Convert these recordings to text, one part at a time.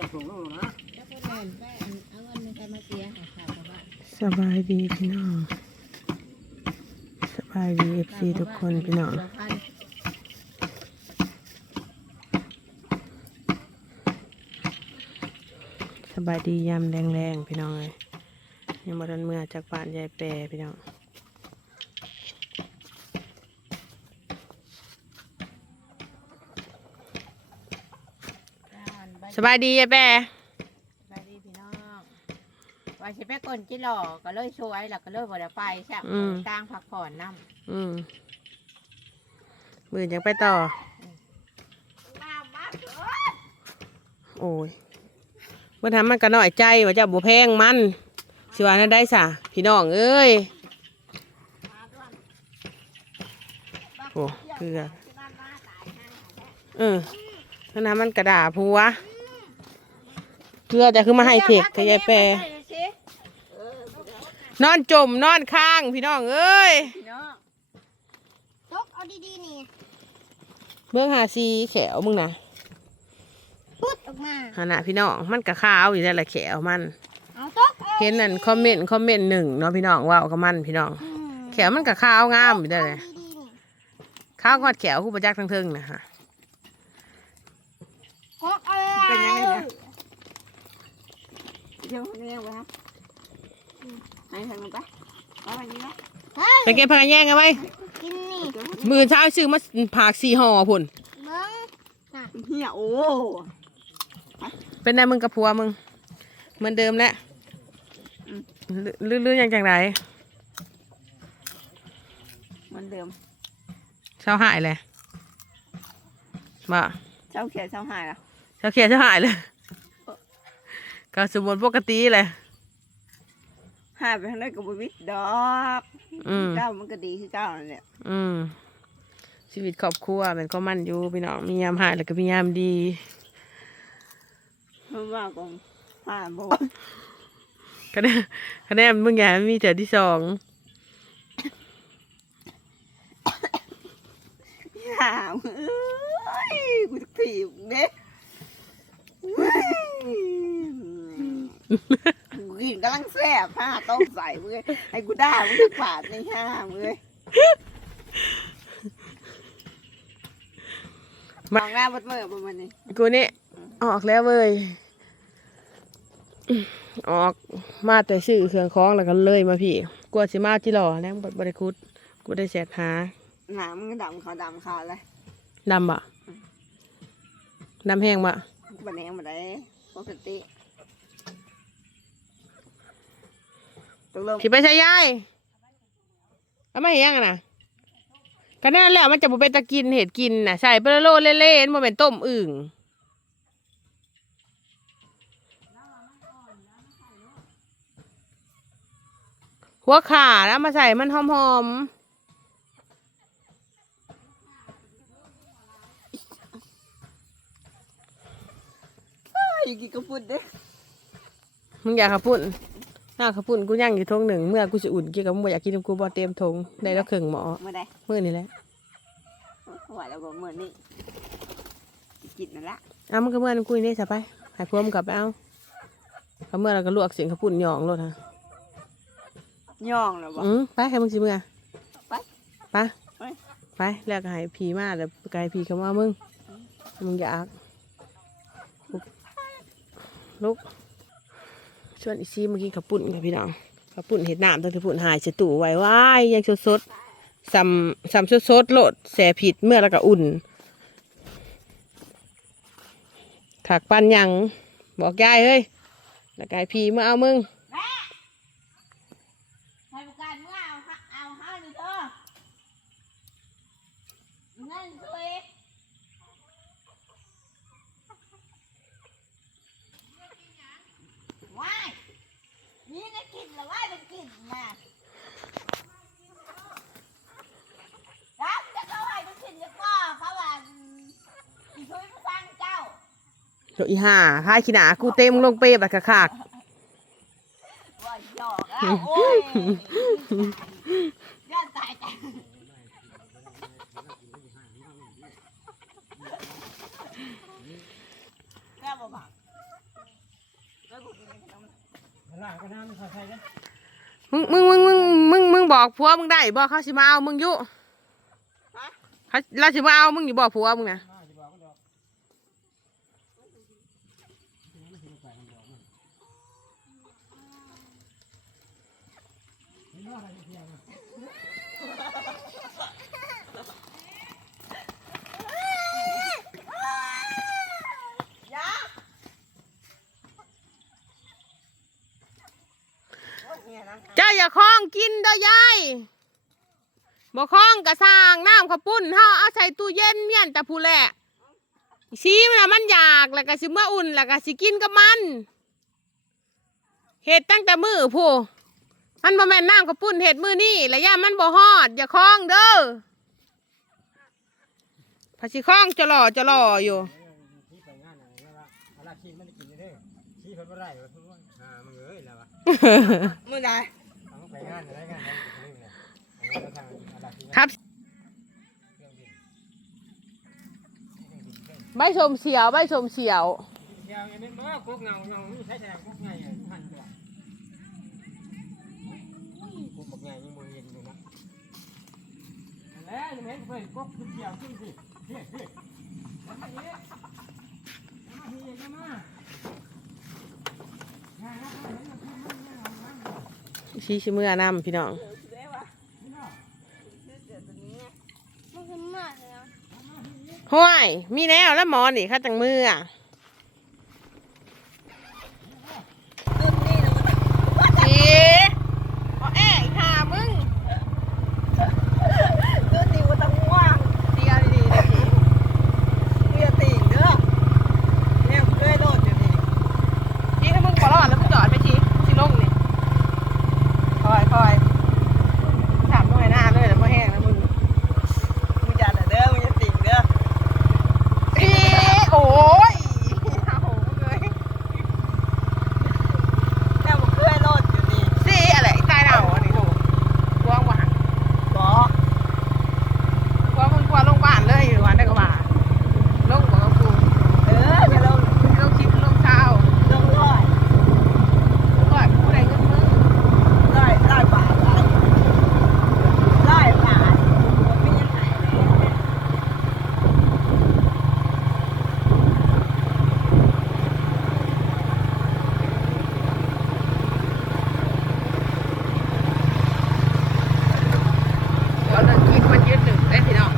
แต่ส่งแล้วนะแล้วก็แม่นไปเอาเงินไปมาเสียให้ข้าวกับบ้าสบายดีพี่น้องสบายดีเอฟซีทุกคนพี่น้องสพันสบายดียามแรงๆพี่น้องเลยยังบ่ทันเมื่อจากบ้านยายแปรพี่น้อง บายดียายแปรสบายดีพี่น้องว่าสิไปก้นจิหล่อก็เลยช่วยแล้วก็เลยบ่ได้ไปใช่กลางพักผ่อนน้ำอืมมือยังไปต่อมามาเถอะโอ้ยเมื่อทำมันก็น้อยใจว่าเจะบ่แพงมัน สิว่านั่นได้สะพี่น้องเอ้ยโอ้คือที่บ้านมาตายห่างแท้เออเมื่อทำมันกระด่าผัว เกลือจะคือมาให้เทกแต่ยายแปรนอนจมนอนข้างพี่น้องเอ้ยพี่น้องตกเอาดีๆนี่เบื้องหาซีแขวมึงนะพุดออกมาหาหนะพี่น้องมันกะขาวอยู่ได้ละแขวมันเอาตกเอาเห็นนั่นคอมเมนต์คอมเมนต์หนึ่งเนาะพี่น้องว่าเอากับมันพี่น้องอืมแขวมันกะขาวงามอยู่ได้เลยดีๆนี่ข้าวกอดแขวคู่ประจักษ์ทั้งเทิงนะฮะตกเอาเป็นยังไงเนี่ย เดี๋ยวนี่เอาไว้ครับไหนทางนู้นไปไปวันนี้นะไปเก็บผักแยงกันไว้กินนี่มือเช้าซื้อมาผักสี่ห่อพุ่น เบิ้งเฮียโอ้เป็นไงมึงกับผัวมึง เหมือนเดิมแหละลื่นลื่นยังจังไรเหมือนเดิมเช้าหายเลยบ่เจ้าเขียนเจ้าหายละเช้าเขียเช้าหายเลย ก็สมบูรณ์ปกติเลยหายไปทางไหนกับวิทดอกอืม เก้ามันก็ดีคือเก้านั่นแหละอืม ชีวิตครอบครัวมันก็มันอยู่พี่น้องมียามหายแล้วก็มียามดี เพราะว่าของหายบอกคะแนนคะแนนมึงอย่าให้มีเจอที่สองหามเอ้ยกูจะถีบเด้เว้ย กูกินกำลังแซ่บผ้าต้มใส่เว้ยไอ้กูด่ามึงจะปาดในห้ามเว้ยมองหน้าบัดเมื่อประมาณนี้กูนี่ออกแล้วเว้ยออกมาแต่ซื้อเครื่องคล้องแล้วก็เลยมาพี่กลัวสิมาจิหล่อแล้วบบริคุดกูได้แสดหาหนามึงก็ดำขาวดำขาวเลยดำบ่ดำแห้งบ่บันนี้มาได้ปกติ ตกลงสิไปใช้ยายเอามาเห็นยังอะนะก็นั่นแหละมันจะบ่เป็นตะกินเห็ดกินน่ะใส่เปลโลเล่ๆมันบ่เป็นต้มอึ่งหัวขาแล้วมาใส่มันหอมอยู่กี่กระปุกเด้ๆมึงอยากขับปุ่น น่าขับปุ่นกูย่างอยู่ทงหนึ่งเมื่อกูจะอุ่นกี่กับมึงบ่อยากกินกูบ่เต็มทงได้แล้วครึ่งหมอเมื่อใดมื้อนี่แหละว่าแล้วก็เมื่อนี้กินนั่นละเอามันก็เมื่อนั้นกูนี่ได้ซะไปให้พวกมนกลับไปเอาเอาเมื่อเราก็ลวกเสียงขับปุ่นหยองโลดฮะย่องแล้วบ่อืมไปให้มึงสิมึงอะไปไปไปไปแล้วก็ให้ผีมาแล้วก็ให้ผีเขามามึงมึงอยากลุกลุก ชวนอีซีเมื่อกี้ขับปุ่นกับพี่น้องข้าวปุ่นเห็ดน้ำตั้งแต่ปุ่นหายเสตู่ไว้ว้ายยังสดสดซ้ำซ้ำสดสดๆโลดแสผิดเมื่อแล้วก็อุ่นถักปันยังบอกยายเฮ้ยแล้วก็ให้ผีมาเอามึง ให้ประกันเมื่อเอาเอาห้าหนึ่งเถอะเงินช่วยว้ายนี่ก็กินแล้วว้ายมันกินนะรับจะเข้าให้มันกินจะก็เขาว่าอีช่วยมาสร้างเจ้า โดอีห่าพายขี้หนากูเต็มงลงเปรย์แบบขากว่าหยอกแล้วโอ้ยย่านตายแต่แม่บอกว่าล่างก็น้ำใส่ใส่เลยมึงมึงมึงมึงมึงมึงบอกผัวมึงได้บอกเขาสิมาเอามึงอยู่เขาเราสิมาเอามึงอยู่บอกผัวมึงนะ มาจะบอกก็ดอก เจ้าอย่าคล้องกินเด้อยายบ่คล้องกระสร้างน้ำข้าวปุ้นเฮาเอาใส่ตู้เย็นเมียนต่ผู้แหละสีมันน่ะมันอยากแล้วก็สิเมื่ออุ่นแล้วก็สิกินกับมันเห็ดตั้งแต่มือผู้ มันบ่แม่นน้ำข้าวปุ้นเห็ดมือนี่แล้วย่ามันบ่ฮอด อย่าคล้องเด้อพาสิคล้องจะหล่อจะหล่ออยู่ชี้ไปงานอะไรแล้วว่าเอาละชี้ไม่ได้กินเลยเด้อชี้เพิ่นบ่ได้เพิ่นว่าอ่ามึงเอ้ยแล้ววะมือใดเอาไปงานอะไรงานอะไรนี่เนี่ยเอาไปทางเอาละชี้ครับเครื่องบินเครื่องบินเครื่องใบชมเสียวใบชมเสียวเดียวยังไม่เมื่อกุ๊กเงาเงานี่ใช้แทนกุ๊กไงพันตัว แล้วยังเห็นเพิ่นกุ๊กขึ้นเดียวขึ้นสิเฮ้ยเฮ้ยมาทีนี้มาทีนี้มาชี้ชิเมื่อนำพี่น้องห้วยมีแนวแล้วหมอนี่เข้าจังมืออะจีเอาแอะอีกหามึง ตัวติวตะง่วง เดียวดีๆนะจี เมียติ่งเด้อเนี่ยเคยโดดอยู่นี่ จีถ้ามึงบ่รอดแล้วมึงจอดไปจีชิลงนี่คอยคอยถามหน่อยหน้าเลยแล้วมาแห้งนะมึง มึงจัดเด้อมึงจะติ่งเด้อ จีโอ้ยเอาเลย เนี่ยมึงเคยโดดอยู่นี่ ซีอะไรใต้เราอันนี้ถูกกวางหวาน บ่ กวางมึงกวางลงบ้านเลยอยู่วันได้ก็ว่าลงบอกกับกู เออจะลง ลงชิปลงเช้า ลงร้อย ก่อนผู้ใดเงินมึง ร้อยร้อยบาทร้อยร้อยบาทผมมียังไงเลย ก็เรื่องคิดมันยืดหนึ่งได้พี่น้อง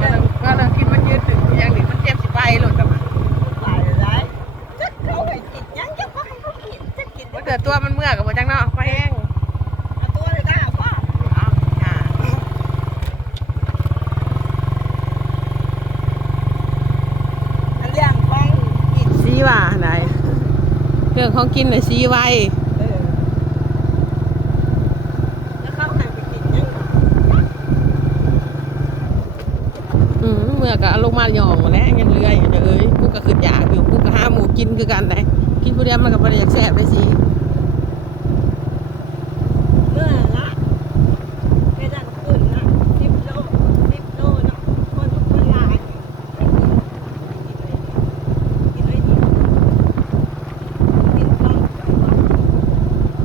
ก็เรื่องก็เรื่องคิดมันยืดหนึ่งอย่างหนึ่งมันเจ็บสิไปหล่นกับมัน ตายเลยจักเขาให้กินยังจะก็ให้เขากินจะกิน ว่าเดือดตัวมันเมื่อกับว่าจังเนาะไปแห้ง เอาตัวเลยได้ป่ะ เอาอ่า อันเลี้ยงของกิน ซีว่าไหนเรื่อง ของกินเลยซีไว้เออแล้วเขาให้ไปกินยังอืมเมื่อก็เอาลงมาหยองมาแล้วยังเลื่อยอยู่เด้อเอ้ยกูก็ขึ้นยากอยู่กูก็หาหมูกินคือกันได้กินผู้เดียวมันก็บ่ได้อยากแซ่บได้สิ เมื่อละไปดันขึ้นนะสิบโลสิบโลเนาะคนคนลายกินเลยกินกินข้าว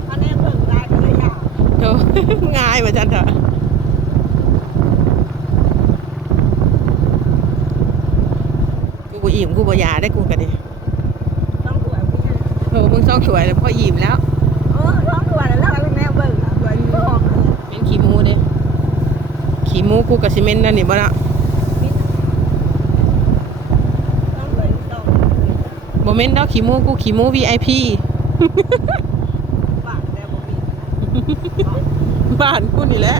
อันนี้เพิ่งตายก็เลยอยาก โธ่ ง่ายมาจันเถอะกูบ่อิ่มกูบ่อยากได้กูก็ดิ ต้องสวยพี่ โอ้มึงซ่องสวยแล้วพออิ่มแล้วเออต้องสวยแล้วเป็นแม่เบิ่งอะสวยที่ห้องเป็นขี้หมูเด้ขี้หมูกูกับซีเมนต์นั่นนี่บ่ละต้องสวยต้องบ่เมนต์ดอกขี้หมูกูขี้หมู VIP ปากแต่บ่มี บ้านกูนี่แหละ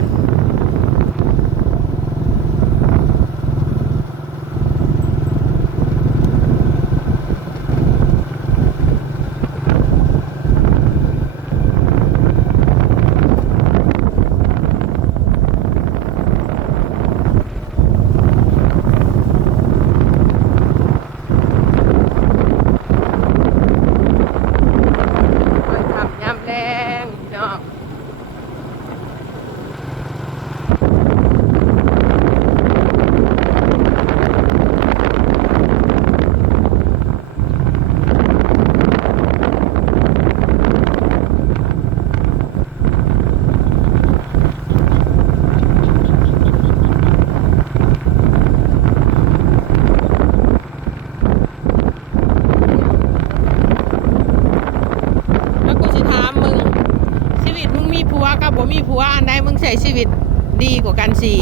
ใช้ชีวิตดีกว่ากันสี